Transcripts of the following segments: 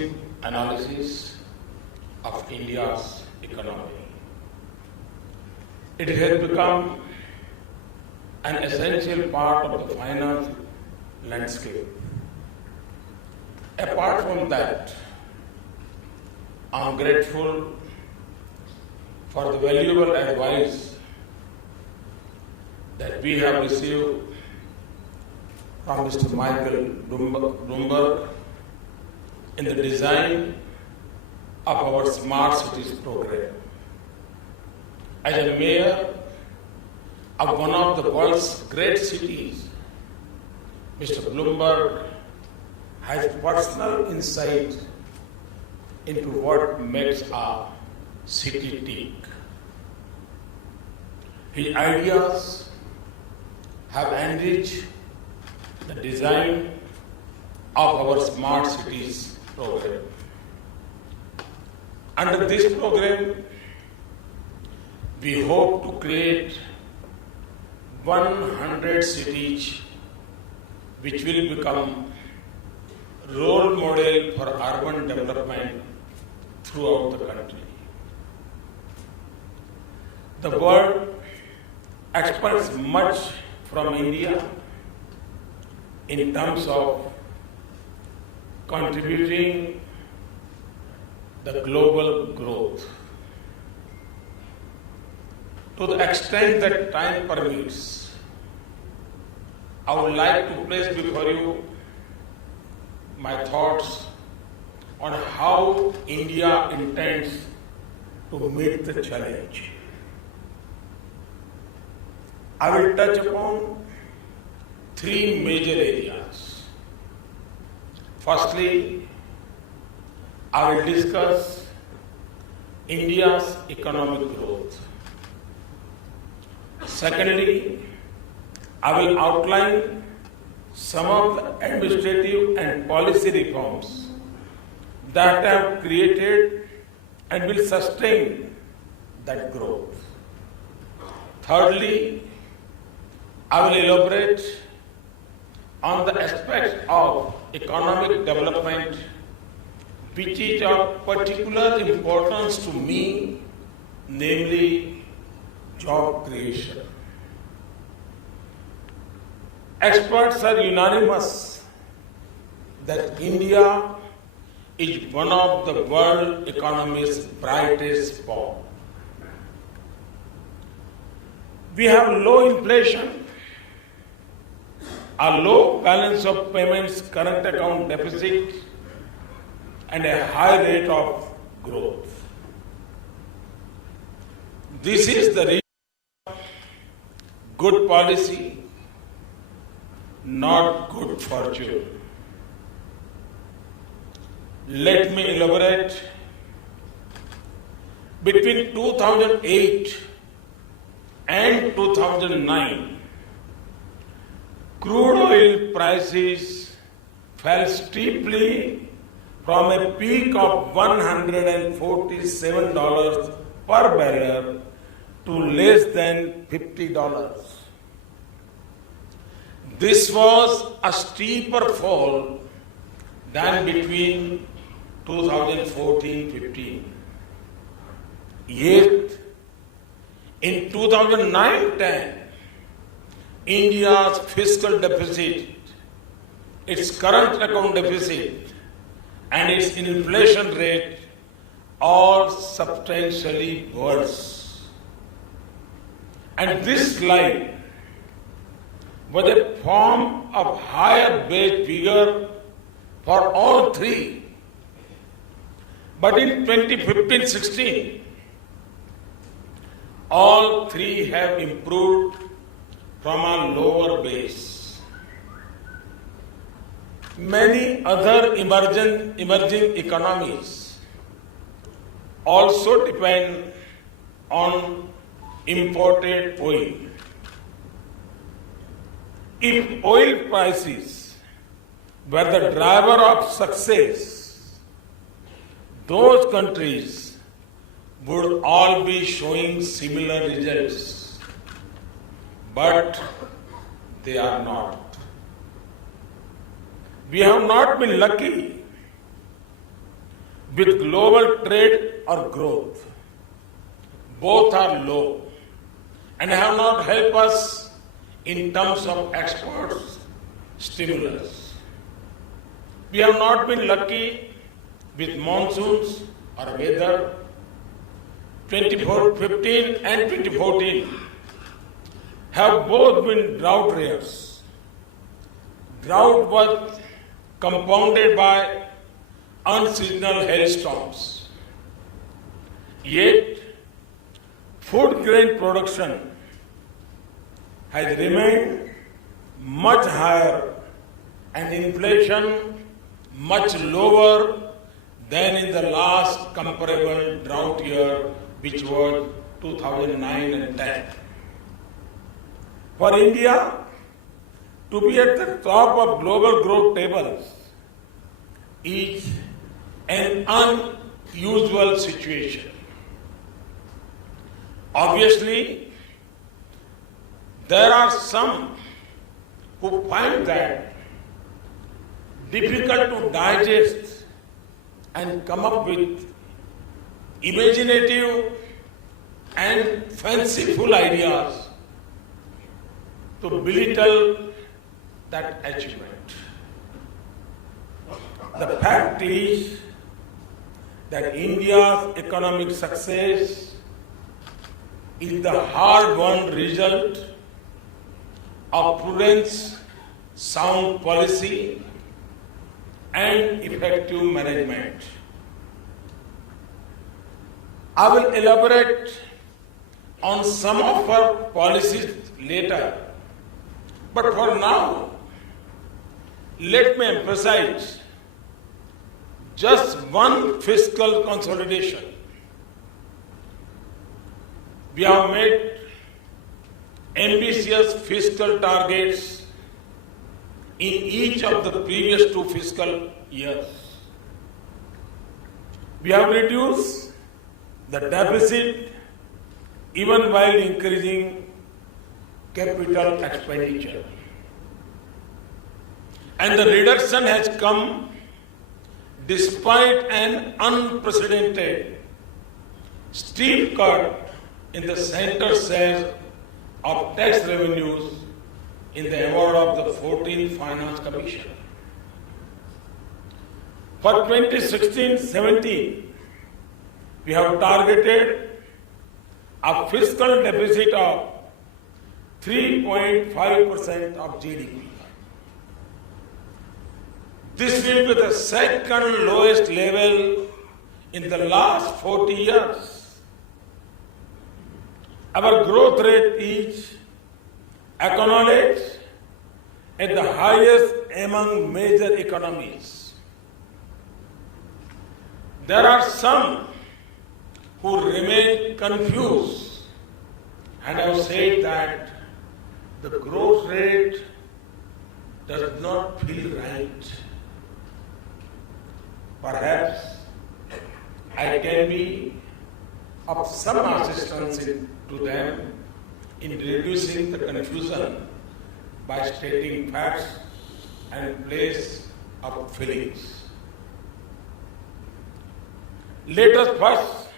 comprehensive analysis of India's economy. It has become an essential part of the finance landscape. Apart from that, I am grateful for the valuable advice that we have received from Mr. Michael Bloomberg in the design of our Smart Cities program. As a mayor of one of the world's great cities, Mr. Bloomberg has personal insight into what makes a city tick. His ideas have enriched the design of our Smart Cities program. Under this program, we hope to create 100 cities which will become role model for urban development throughout the country. The world expects much from India in terms of contributing the global growth. To the extent that time permits, I would like to place before you my thoughts on how India intends to meet the challenge. I will touch upon three major areas. Firstly, I will discuss India's economic growth. Secondly, I will outline some of the administrative and policy reforms that have created and will sustain that growth. Thirdly, I will elaborate on the aspects of economic development which is of particular importance to me, namely job creation. Experts are unanimous that India is one of the world economy's brightest spots. We have low inflation, a low balance of payments, current account deficit, and a high rate of growth. This is the reason of good policy, not good fortune. Let me elaborate. Between 2008 and 2009, crude oil prices fell steeply from a peak of $147 per barrel to less than $50. This was a steeper fall than between 2014-15. Yet, in 2009-10, India's fiscal deficit, its current account deficit, and its inflation rate all substantially worse. And this slide was a form of higher base figure for all three. But in 2015-16, all three have improved from a lower base. Many other emerging economies also depend on imported oil. If oil prices were the driver of success, those countries would all be showing similar results. But they are not. We have not been lucky with global trade or growth. Both are low and have not helped us in terms of exports stimulus. We have not been lucky with monsoons or weather. 2015 and 2014 have both been drought years. Drought was compounded by unseasonal hailstorms. Yet, food grain production has remained much higher and inflation much lower than in the last comparable drought year, which was 2009 and 10. For India to be at the top of global growth tables is an unusual situation. Obviously, there are some who find that difficult to digest and come up with imaginative and fanciful ideas to belittle that achievement. The fact is that India's economic success is the hard-won result of prudence, sound policy, and effective management. I will elaborate on some of our policies later, but for now, let me emphasize just one fiscal consolidation. We have made ambitious fiscal targets in each of the previous 2 fiscal years. We have reduced the deficit even while increasing capital expenditure. And the reduction has come despite an unprecedented steep cut in the centre's share of tax revenues in the award of the 14th Finance Commission. For 2016-17, we have targeted a fiscal deficit of 3.5% of GDP. This will be the second lowest level in the last 40 years. Our growth rate is acknowledged at the highest among major economies. There are some who remain confused and have said that the growth rate does not feel right. Perhaps I can be of some assistance to them in reducing the confusion by stating facts and place of feelings. Let us first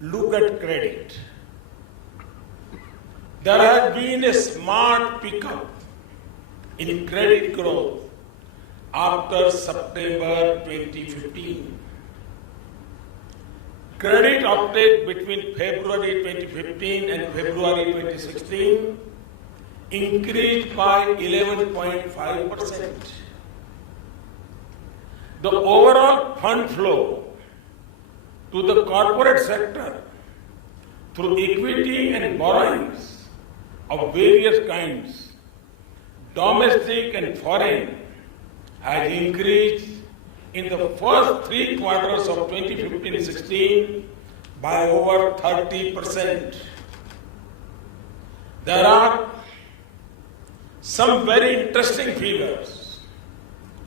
look at credit. There has been a smart pickup in credit growth after September 2015. Credit uptake between February 2015 and February 2016 increased by 11.5%. The overall fund flow to the corporate sector through equity and borrowings of various kinds, domestic and foreign, has increased in the first 3 quarters of 2015-16 by over 30%. There are some very interesting figures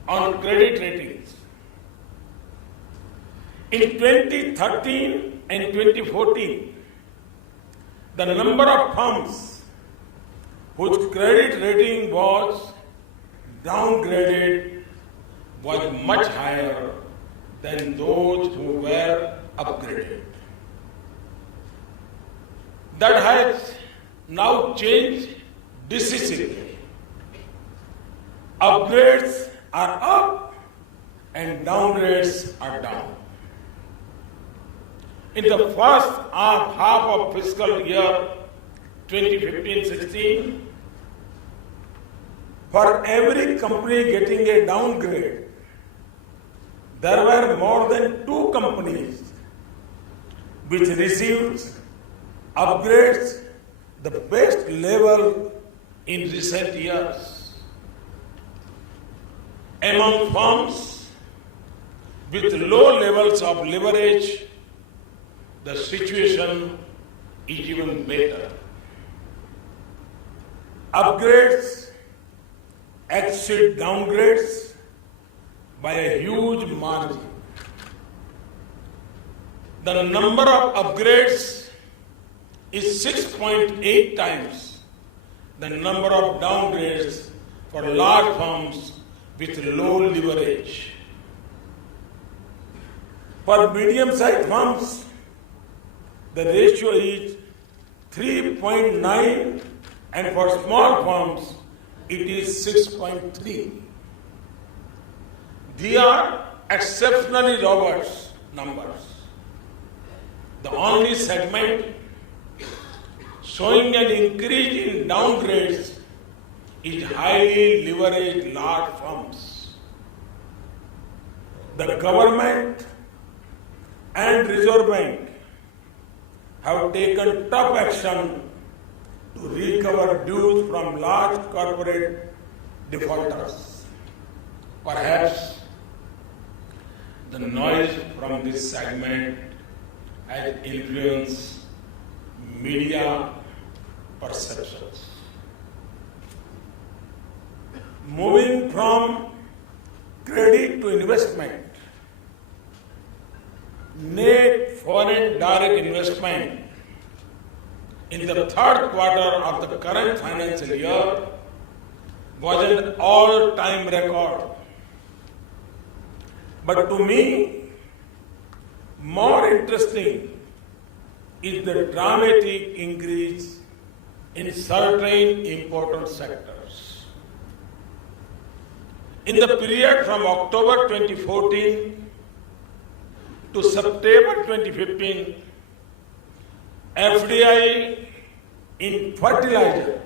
on credit ratings. In 2013 and 2014, the number of firms whose credit rating was downgraded was much higher than those who were upgraded. That has now changed decisively. Upgrades are up and downgrades are down. In the first half of fiscal year 2015-16, for every company getting a downgrade, there were more than 2 companies which received upgrades the best level in recent years. Among firms with low levels of leverage, the situation is even better. Upgrades exceed downgrades by a huge margin. The number of upgrades is 6.8 times the number of downgrades for large firms with low leverage. For medium-sized firms, the ratio is 3.9, and for small firms, it is 6.3. These are exceptionally robust numbers. The only segment showing an increase in downgrades is highly leveraged large firms. The government and Reserve Bank have taken tough action to recover dues from large corporate defaulters. Perhaps the noise from this segment has influenced media perceptions. Moving from credit to investment, net foreign direct investment in the third quarter of the current financial year was an all-time record. But to me, more interesting is the dramatic increase in certain important sectors. In the period from October 2014 to September 2015, FDI in fertilizer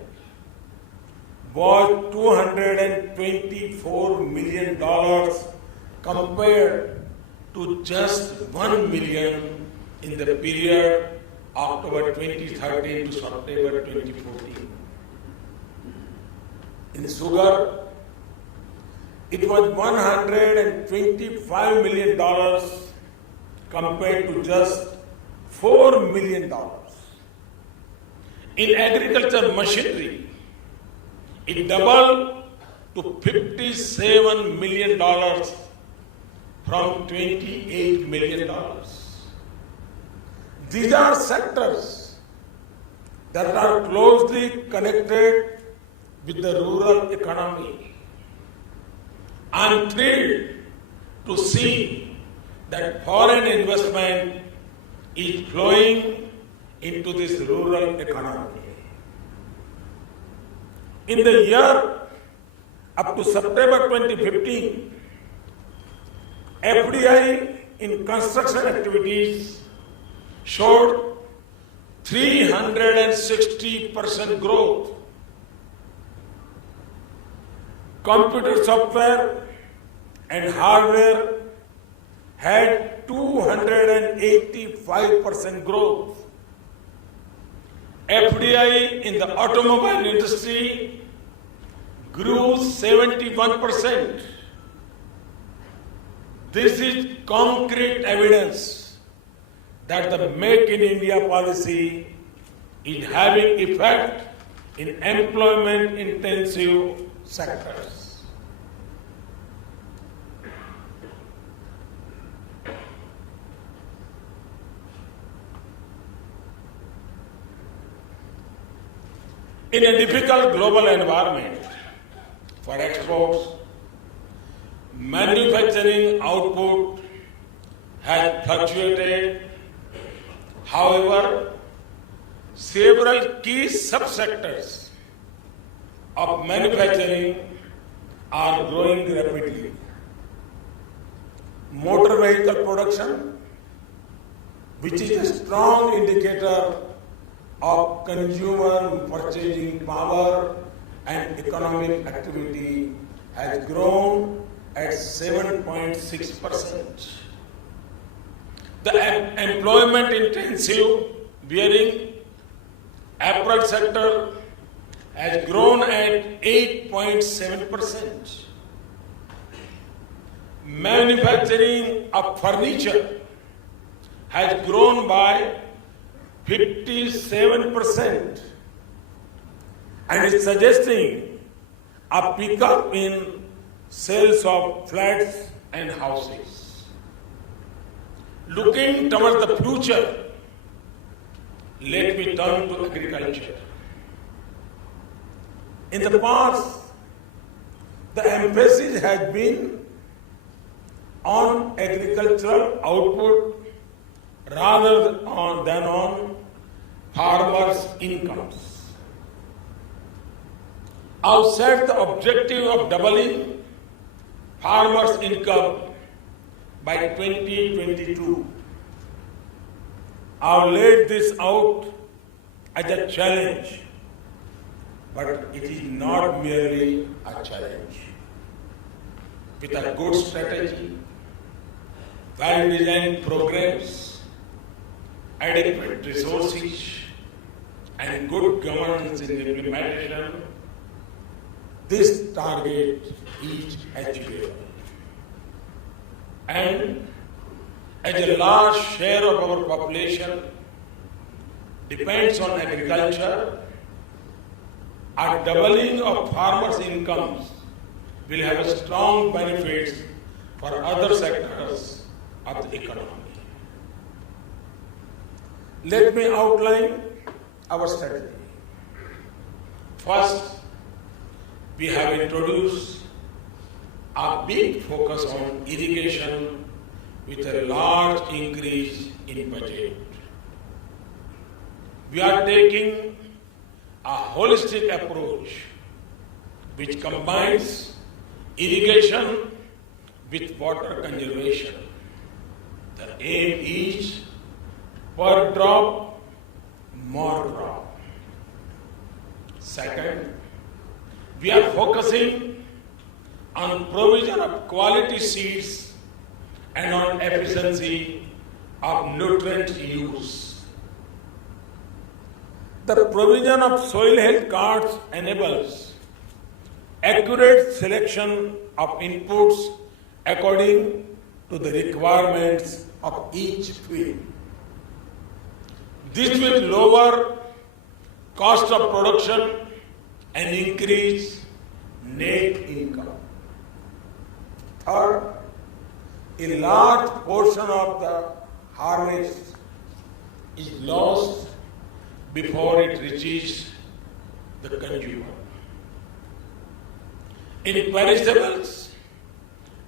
was $224 million compared to just $1 million in the period October 2013 to September 2014. In sugar, it was $125 million compared to just $4 million. In agriculture machinery, it doubled to $57 million from $28 million. These are sectors that are closely connected with the rural economy. I am thrilled to see that foreign investment is flowing into this rural economy. In the year up to September 2015, FDI in construction activities showed 360% growth. Computer software and hardware had 285% growth. FDI in the automobile industry grew 71%. This is concrete evidence that the Make in India policy is having effect in employment-intensive sectors. In a difficult global environment for exports, manufacturing output has fluctuated. However, several key subsectors of manufacturing are growing rapidly. Motor vehicle production, which is a strong indicator of consumer purchasing power and economic activity, has grown at 7.6%. The employment-intensive bearing apparel sector has grown at 8.7%. Manufacturing of furniture has grown by 57% and is suggesting a pickup in sales of flats and houses. Looking towards the future, let me turn to agriculture. In the past, the emphasis has been on agricultural output rather than on farmers' incomes. I've set the objective of doubling farmers' income by 2022. I've laid this out as a challenge, but it is not merely a challenge. With a good strategy, well-designed programs, adequate resources, and good governance in implementation, this target is achievable. And as a large share of our population depends on agriculture, a doubling of farmers' incomes will have a strong benefits for other sectors of the economy. Let me outline our strategy. First, we have introduced a big focus on irrigation with a large increase in budget. We are taking a holistic approach which combines irrigation with water conservation. The aim is per drop, more crop. Second, we are focusing on provision of quality seeds and on efficiency of nutrient use. The provision of soil health cards enables accurate selection of inputs according to the requirements of each field. This will lower cost of production and increase net income. Third, a large portion of the harvest is lost before it reaches the consumer. In perishables,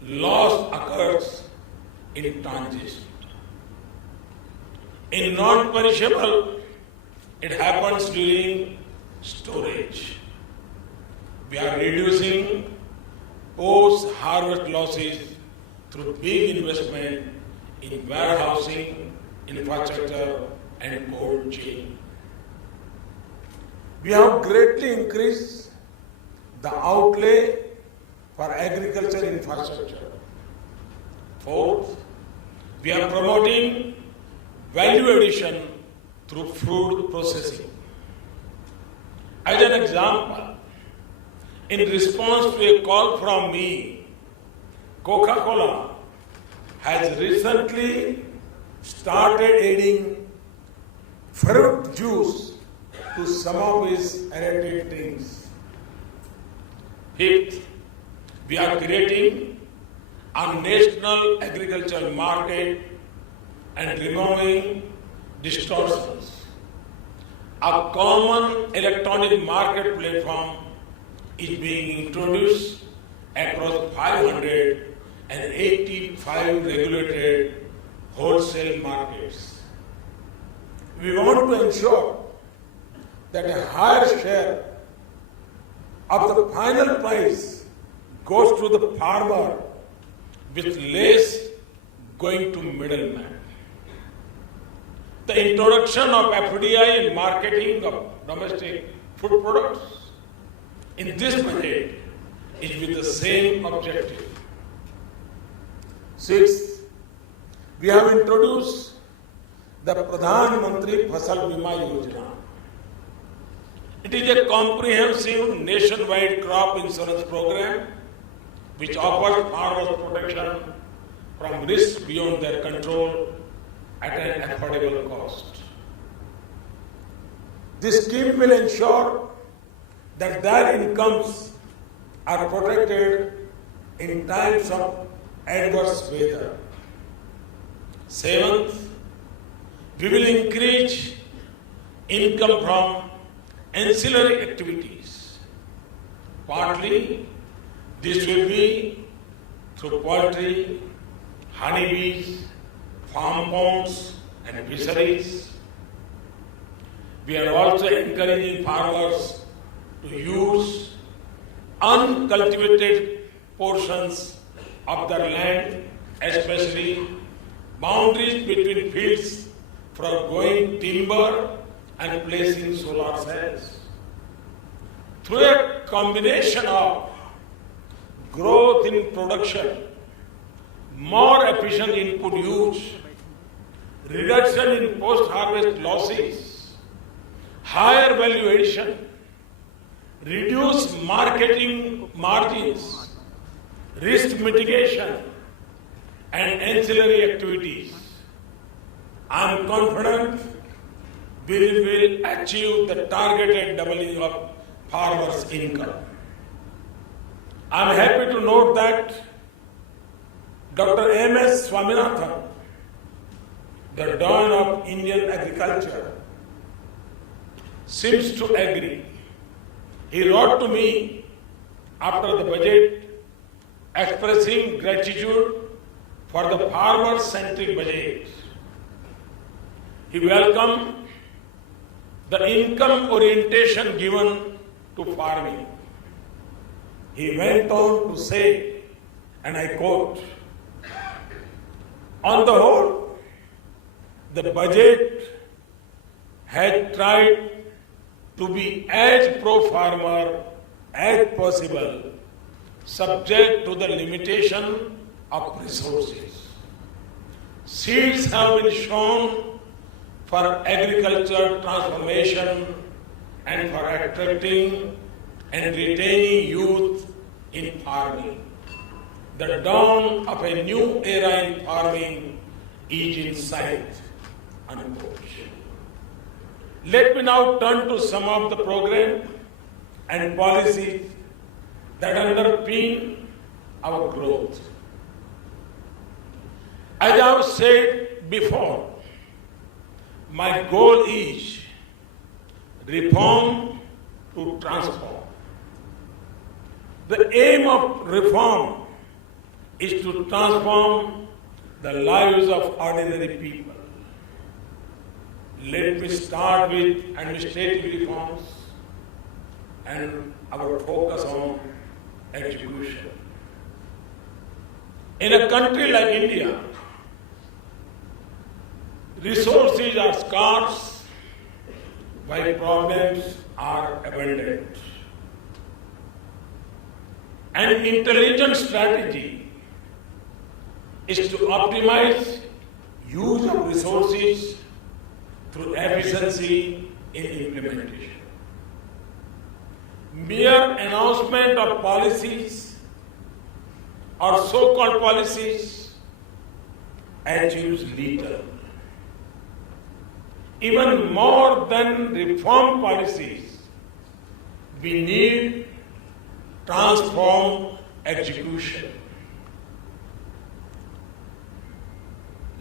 loss occurs in transit. In non-perishable, it happens during storage. We are reducing post-harvest losses through big investment in warehousing, infrastructure, and cold chain. We have greatly increased the outlay for agriculture infrastructure. Fourth, we are promoting value addition through food processing. As an example, in response to a call from me, Coca-Cola has recently started adding fruit juice to some of its added drinks. Fifth, we are creating a national agricultural market and removing distortions. A common electronic market platform is being introduced across 585 regulated wholesale markets. We want to ensure that a higher share of the final price goes to the farmer with less going to middlemen. The introduction of FDI in marketing of domestic food products in this budget is with the same objective. Sixth, we have introduced the Pradhan, Mantri, Fasal, Bima Yojna. It is a comprehensive nationwide crop insurance program which offers farmers protection from risks beyond their control at an affordable cost. This scheme will ensure that their incomes are protected in times of adverse weather. Seventh, we will increase income from ancillary activities. Partly, this will be through poultry, honeybees, farm ponds and fisheries. We are also encouraging farmers to use uncultivated portions of their land, especially boundaries between fields, for growing timber and placing solar cells. Through a combination of growth in production, more efficient input use, reduction in post-harvest losses, higher valuation, reduced marketing margins, risk mitigation, and ancillary activities, I am confident we will achieve the targeted doubling of farmers' income. I am happy to note that Dr. M.S. Swaminathan, the dawn of Indian agriculture, seems to agree. He wrote to me after the budget expressing gratitude for the farmer-centric budget. He welcomed the income orientation given to farming. He went on to say, and I quote, "On the whole, the budget had tried to be as pro-farmer as possible, subject to the limitation of resources. Seeds have been shown for agriculture transformation and for attracting and retaining youth in farming. The dawn of a new era in farming is in sight." Unquote. Let me now turn to some of the programs and policies that underpin our growth. As I have said before, my goal is reform to transform. The aim of reform is to transform the lives of ordinary people. Let me start with administrative reforms and our focus on execution. In a country like India, resources are scarce while problems are abundant. An intelligent strategy is to optimize use of resources through efficiency in implementation. Mere announcement of policies or so-called policies achieves little. Even more than reform policies, we need transform execution.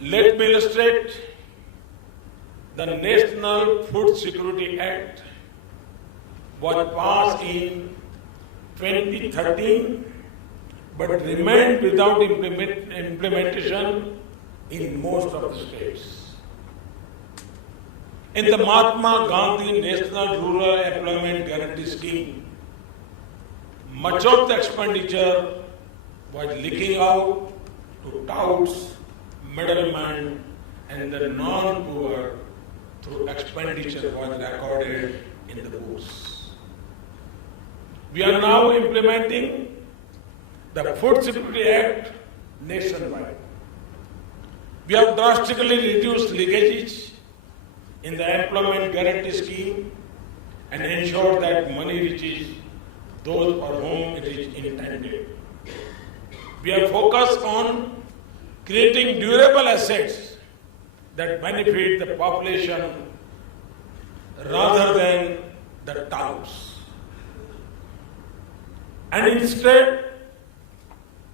Let me illustrate. The National Food Security Act was passed in 2013 but remained without implementation in most of the states. In the Mahatma Gandhi National Rural Employment Guarantee Scheme, much of the expenditure was leaking out to touts, middlemen, and the non-poor through expenditure was recorded in the books. We are now implementing the Food Security Act nationwide. We have drastically reduced leakages in the employment guarantee scheme and ensured that money reaches those for whom it is intended. We are focused on creating durable assets that benefit the population rather than the touts. And instead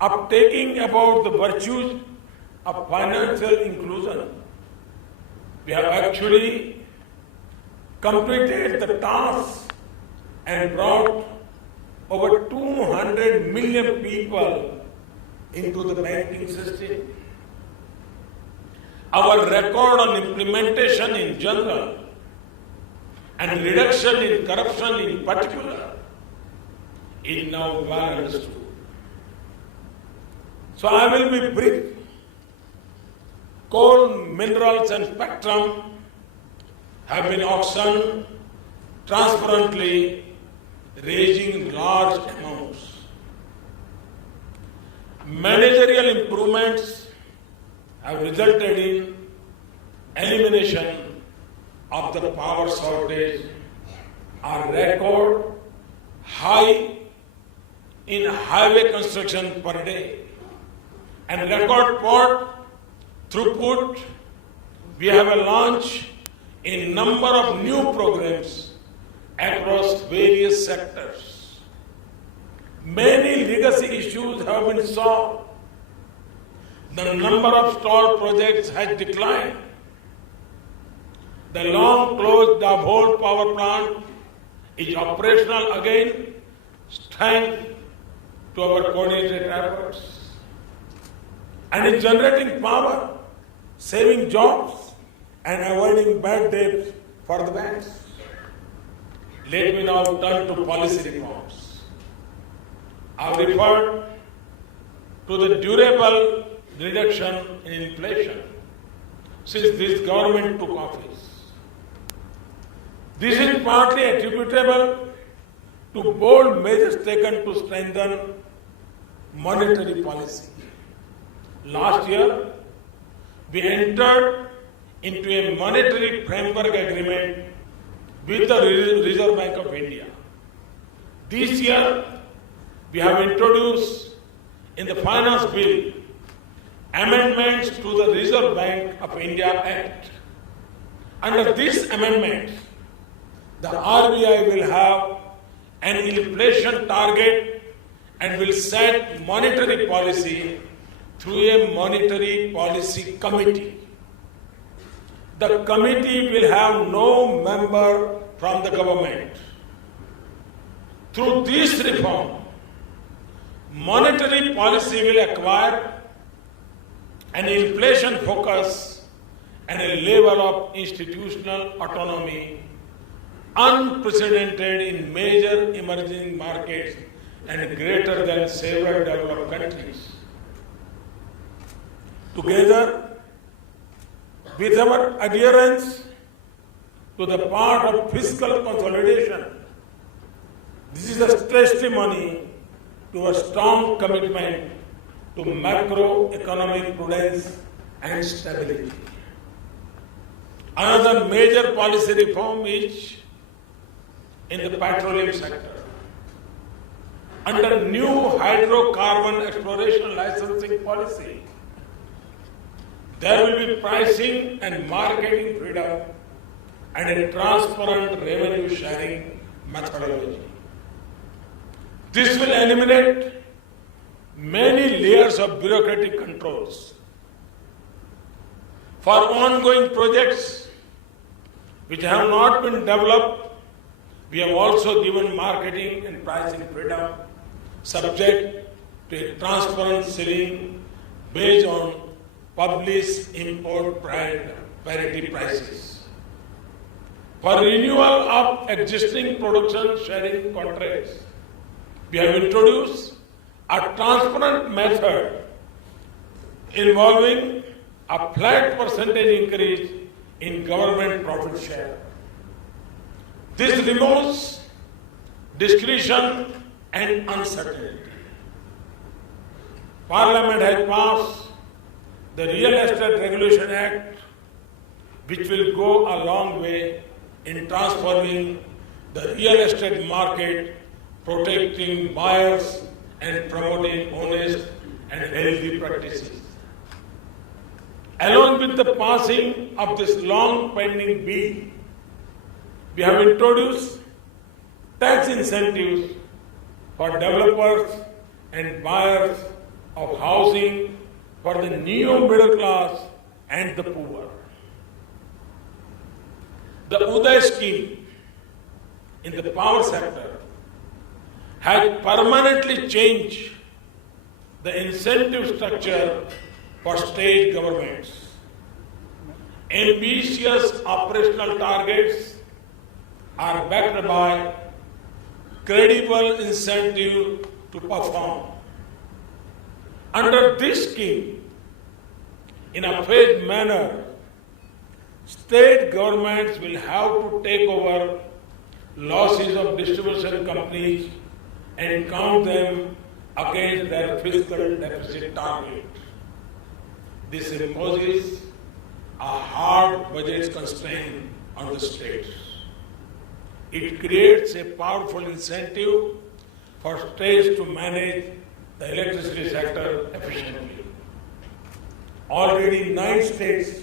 of taking about the virtues of financial inclusion, we have actually completed the task and brought over 200 million people into the banking system. Our record on implementation in general and reduction in corruption in particular is now well understood. So I will be brief. Coal, minerals and spectrum have been auctioned transparently, raising large amounts. Managerial improvements have resulted in elimination of the power shortage, a record high in highway construction per day, and record port throughput. We have launched a number of new programs across various sectors. Many legacy issues have been solved. The number of stalled projects has declined. The long-closed Dabhol power plant is operational again, thanks to our coordinated efforts, and is generating power, saving jobs, and avoiding bad debts for the banks. Let me now turn to policy reforms. I referred to the durable reduction in inflation since this government took office. This is partly attributable to bold measures taken to strengthen monetary policy. Last year, we entered into a monetary framework agreement with the Reserve Bank of India. This year, we have introduced in the Finance Bill amendments to the Reserve Bank of India Act. Under this amendment, the RBI will have an inflation target and will set monetary policy through a monetary policy committee. The committee will have no member from the government. Through this reform, monetary policy will acquire an inflation focus and a level of institutional autonomy unprecedented in major emerging markets and greater than several developed countries. Together, with our adherence to the part of fiscal consolidation, this is a testimony to a strong commitment to macroeconomic prudence and stability. Another major policy reform is in the petroleum sector. Under new hydrocarbon exploration licensing policy, there will be pricing and marketing freedom and a transparent revenue sharing methodology. This will eliminate many layers of bureaucratic controls. For ongoing projects which have not been developed, we have also given marketing and pricing freedom subject to a transparent ceiling based on publish import parity prices. For renewal of existing production sharing contracts, we have introduced a transparent method involving a flat percentage increase in government profit share. This removes discretion and uncertainty. Parliament has passed the Real Estate Regulation Act, which will go a long way in transforming the real estate market, protecting buyers and promoting honest and healthy practices. Along with the passing of this long-pending bill, we have introduced tax incentives for developers and buyers of housing for the neo-middle class and the poor. The Udai scheme in the power sector has permanently changed the incentive structure for state governments. Ambitious operational targets are backed by credible incentive to perform. Under this scheme, in a phased manner, state governments will have to take over losses of distribution companies and count them against their fiscal deficit target. This imposes a hard budget constraint on the states. It creates a powerful incentive for states to manage the electricity sector efficiently. Already 9 states,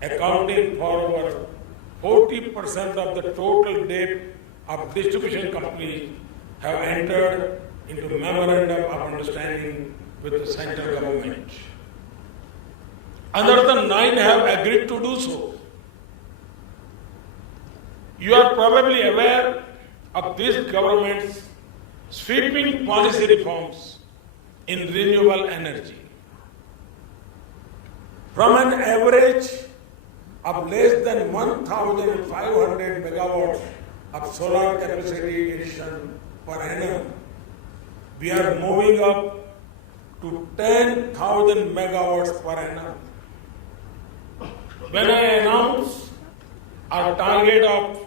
accounting for over 40% of the total debt of distribution companies, have entered into memorandum of understanding with the central government. Another 9 have agreed to do so. You are probably aware of this government's sweeping policy reforms in renewable energy. From an average of less than 1,500 megawatts of solar capacity addition per annum, we are moving up to 10,000 megawatts per annum. When I announced our target of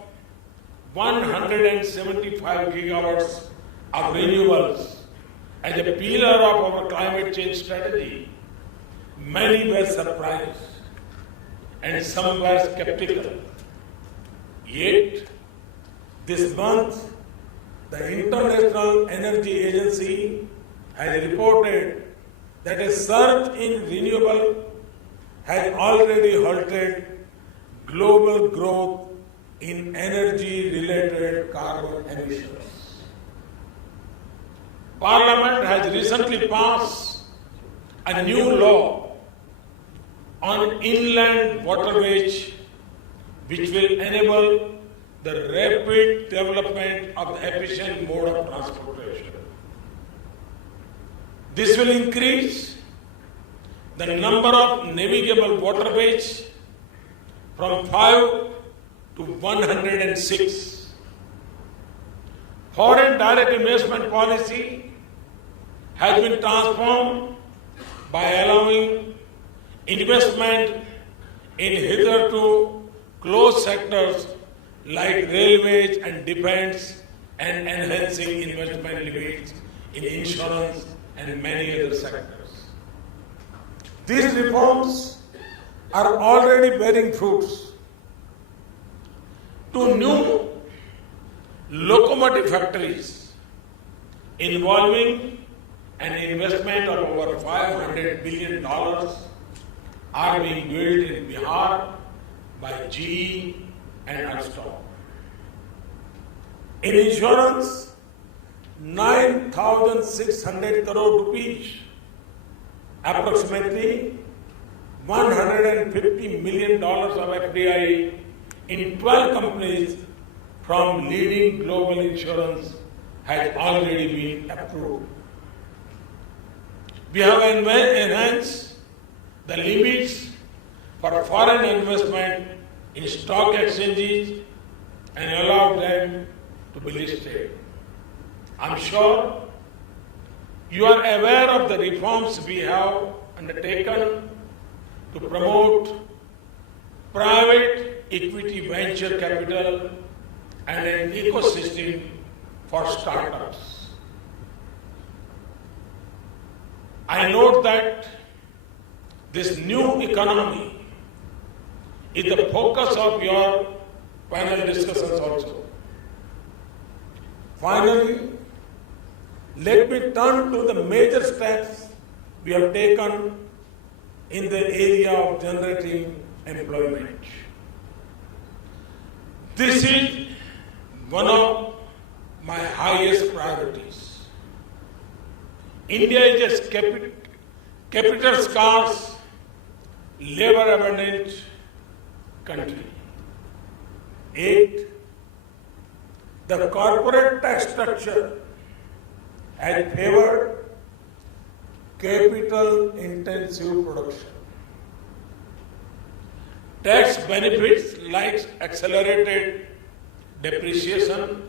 175 gigawatts of renewables as a pillar of our climate change strategy, many were surprised and some were skeptical. Yet, this month, the International Energy Agency has reported that a surge in renewable has already halted global growth in energy-related carbon emissions. Parliament has recently passed a new law on inland waterways which will enable the rapid development of the efficient mode of transportation. This will increase the number of navigable waterways from 5 to 106. Foreign direct investment policy has been transformed by allowing investment in hitherto closed sectors like railways and defense and enhancing investment limits in insurance and many other sectors. These reforms are already bearing fruits. 2 new locomotive factories involving an investment of over $500 billion are being built in Bihar by GE and Alstom. In insurance, 9,600 crore rupees, approximately $150 million of FDI in 12 companies from leading global insurance has already been approved. We have enhanced the limits for foreign investment in stock exchanges and allow them to be listed. I'm sure you are aware of the reforms we have undertaken to promote private equity venture capital and an ecosystem for startups. I note that this new economy is the focus of your panel discussions also. Finally, let me turn to the major steps we have taken in the area of generating employment. This is one of my highest priorities. India is a capital scarce, labor abundant country. 8. The corporate tax structure has favored capital intensive production. Tax benefits like accelerated depreciation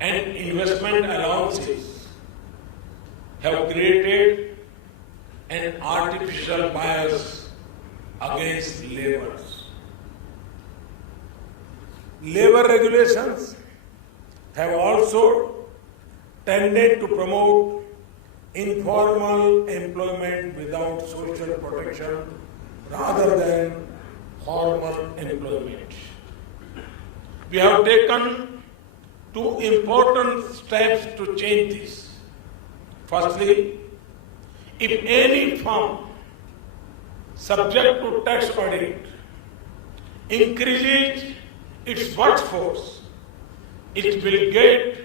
and investment allowances have created an artificial bias against laborers. Labor regulations have also tended to promote informal employment without social protection rather than formal employment. We have taken two important steps to change this. Firstly, if any firm subject to tax audit increases its workforce, it will get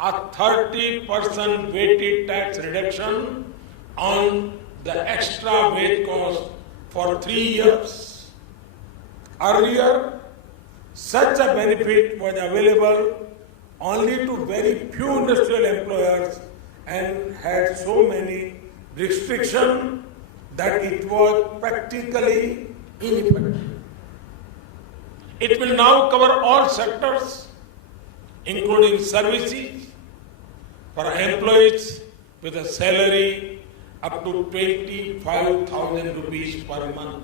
a 30% weighted tax reduction on the extra wage cost for 3 years. Earlier, such a benefit was available only to very few industrial employers and had so many restrictions that it was practically ineffective. It will now cover all sectors, including services, for employees with a salary up to 25,000 rupees per month.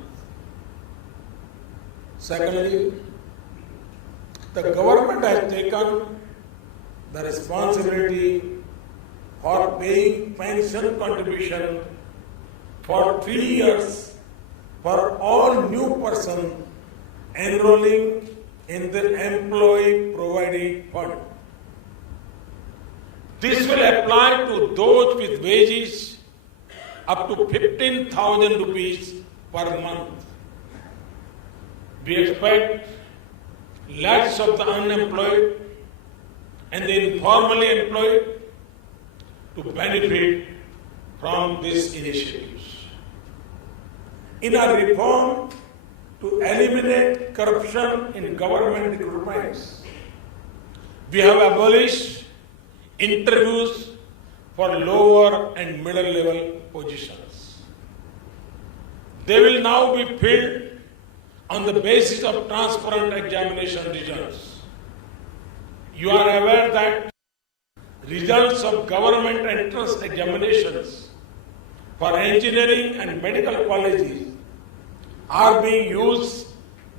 Secondly, the government has taken the responsibility for paying pension contribution for 3 years for all new persons enrolling in the employee provident fund. This will apply to those with wages up to 15,000 rupees per month. We expect lakhs of the unemployed and the informally employed to benefit from these initiatives. In a reform to eliminate corruption in government recruitments, we have abolished interviews for lower and middle level positions. They will now be filled on the basis of transparent examination results. You are aware that results of government entrance examinations for engineering and medical colleges are being used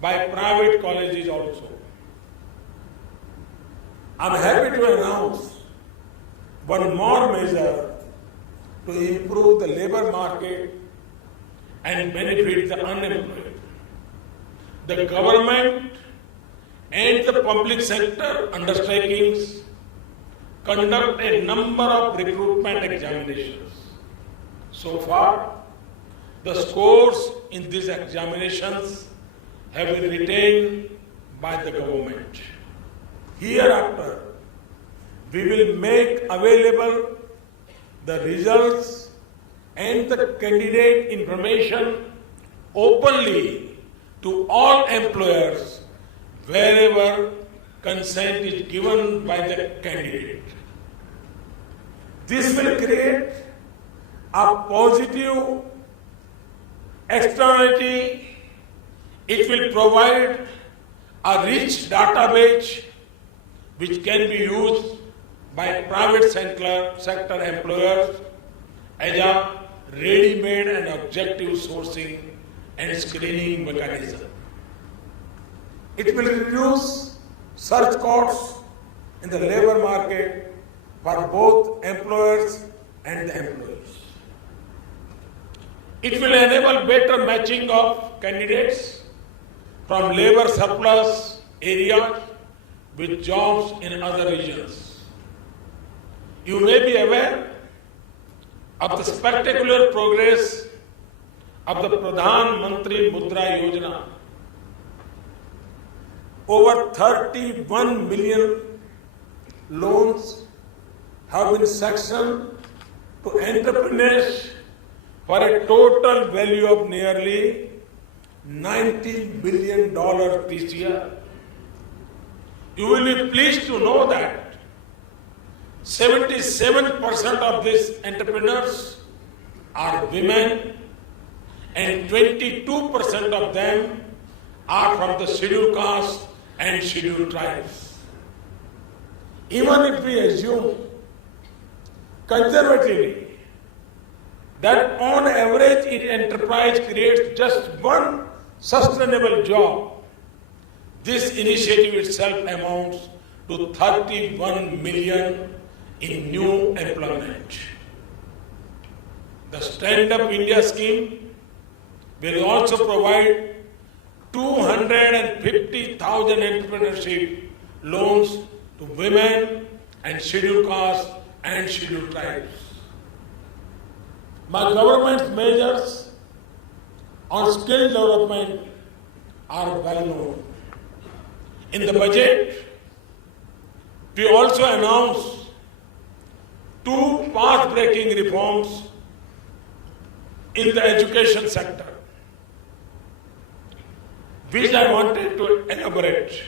by private colleges also. I am happy to announce one more measure to improve the labor market and benefit the unemployed. The government and the public sector undertakings conduct a number of recruitment examinations. So far, the scores in these examinations have been retained by the government. Hereafter, we will make available the results and the candidate information openly to all employers wherever consent is given by the candidate. This will create a positive Externality, it will provide a rich database which can be used by private sector employers as a ready-made and objective sourcing and screening mechanism. It will reduce search costs in the labor market for both employers and the employees. It will enable better matching of candidates from labor surplus areas with jobs in other regions. You may be aware of the spectacular progress of the Pradhan Mantri Yojna. Over 31 million loans have been sanctioned to entrepreneurs for a total value of nearly $90 billion this year. You will be pleased to know that 77% of these entrepreneurs are women and 22% of them are from the scheduled caste and scheduled tribes. Even if we assume conservatively that on average each enterprise creates just one sustainable job, this initiative itself amounts to 31 million in new employment. The Stand Up India scheme will also provide 250,000 entrepreneurship loans to women and scheduled castes and scheduled tribes. My government's measures on skill development are well known. In the budget, we also announced two path-breaking reforms in the education sector, which I wanted to elaborate.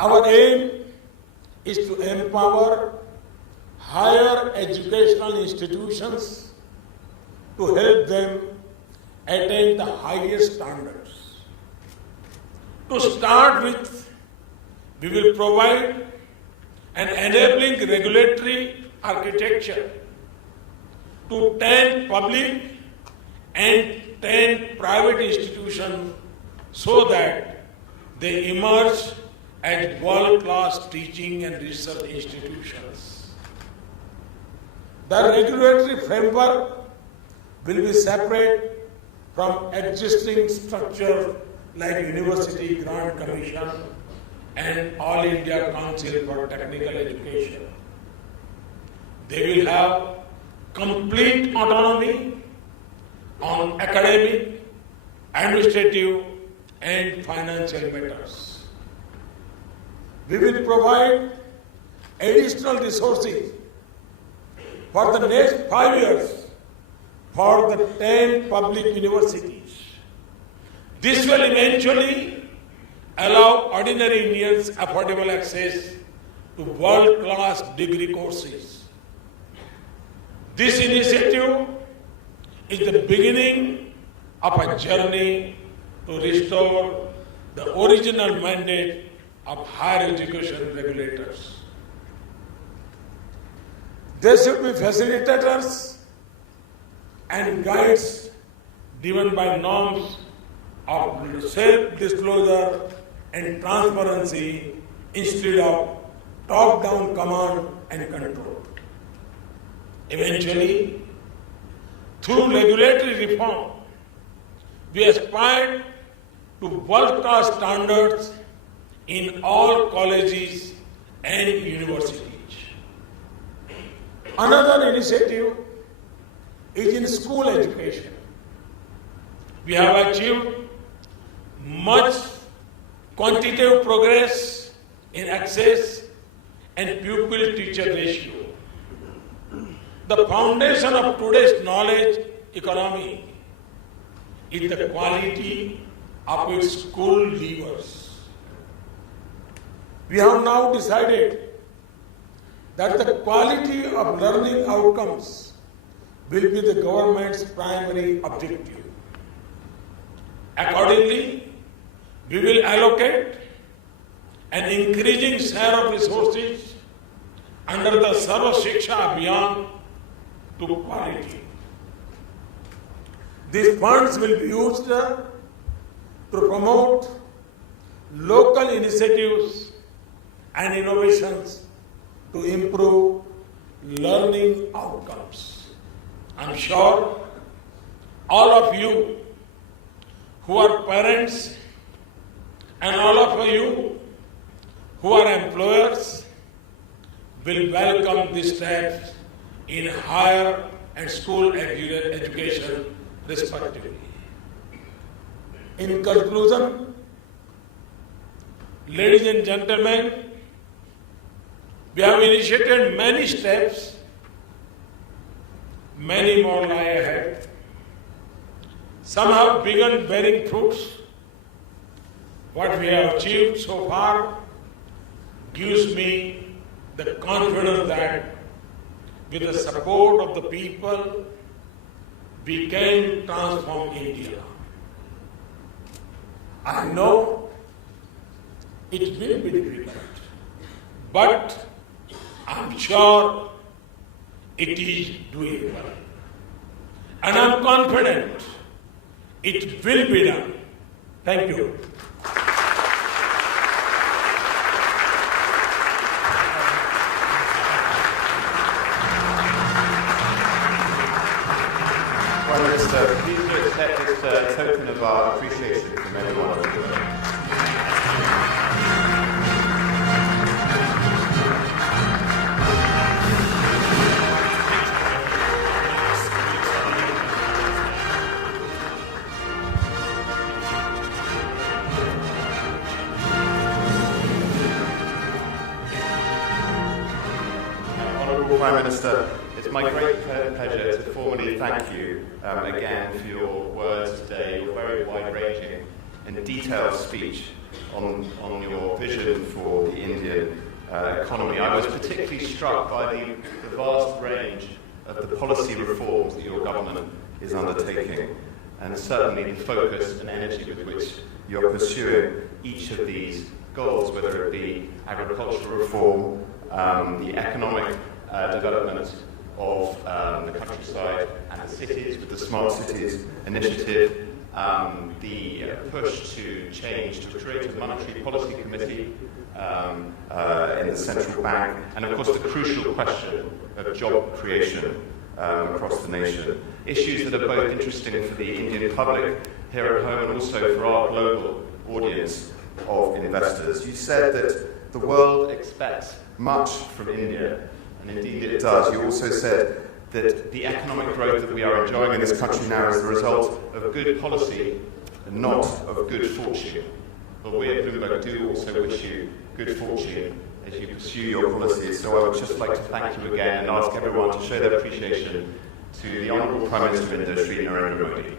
Our aim is to empower higher educational institutions to help them attain the highest standards. To start with, we will provide an enabling regulatory architecture to 10 public and 10 private institutions so that they emerge as world-class teaching and research institutions. The regulatory framework will be separate from existing structures like University Grant Commission and All India Council for Technical Education. They will have complete autonomy on academic, administrative, and financial matters. We will provide additional resources for the next 5 years for the 10 public universities. This will eventually allow ordinary Indians affordable access to world-class degree courses. This initiative is the beginning of a journey to restore the original mandate of higher education regulators. There should be facilitators and guides driven by norms of self-disclosure and transparency instead of top-down command and control. Eventually, through regulatory reform, we aspire to world-class standards in all colleges and universities. Another initiative is in school education. We have achieved much quantitative progress in access and pupil-teacher ratio. The foundation of today's knowledge economy is the quality of its school leavers. We have now decided that the quality of learning outcomes will be the government's primary objective. Accordingly, we will allocate an increasing share of resources under the Sarva Shiksha Abhiyan to quality. These funds will be used to promote local initiatives and innovations to improve learning outcomes. I'm sure all of you who are parents and all of you who are employers will welcome these steps in higher and school education respectively. In conclusion, ladies and gentlemen, we have initiated many steps, many more lie ahead. Some have begun bearing fruits. What we have achieved so far gives me the confidence that with the support of the people, we can transform India. I know it will be difficult, but I'm sure it is doable. And I'm confident it will be done. Thank you. Prime Minister, please do accept this token of our appreciation from everyone over there. Honourable Prime Minister, it's my great pleasure to formally thank you again for your words today, your very wide-ranging and detailed speech on your vision for the Indian economy. I was particularly struck by the vast range of the policy reforms that your government is undertaking, and certainly the focus and energy with which you're pursuing each of these goals, whether it be agricultural reform, the economic development of the countryside and the cities with the Smart Cities Initiative, the push to change to create a monetary policy committee in the central bank, and of course the crucial question of job creation across the nation. Issues that are both interesting for the Indian public here at home and also for our global audience of investors. You said that the world expects much from India, and indeed it does. You also said that the economic growth that we are enjoying in this country now is the result of good policy and not of good fortune. But we at Bloomberg do also wish you good fortune as you pursue your policies. So I would just like to thank you again and ask everyone to show their appreciation to the Honourable Prime Minister of India, Narendra Modi.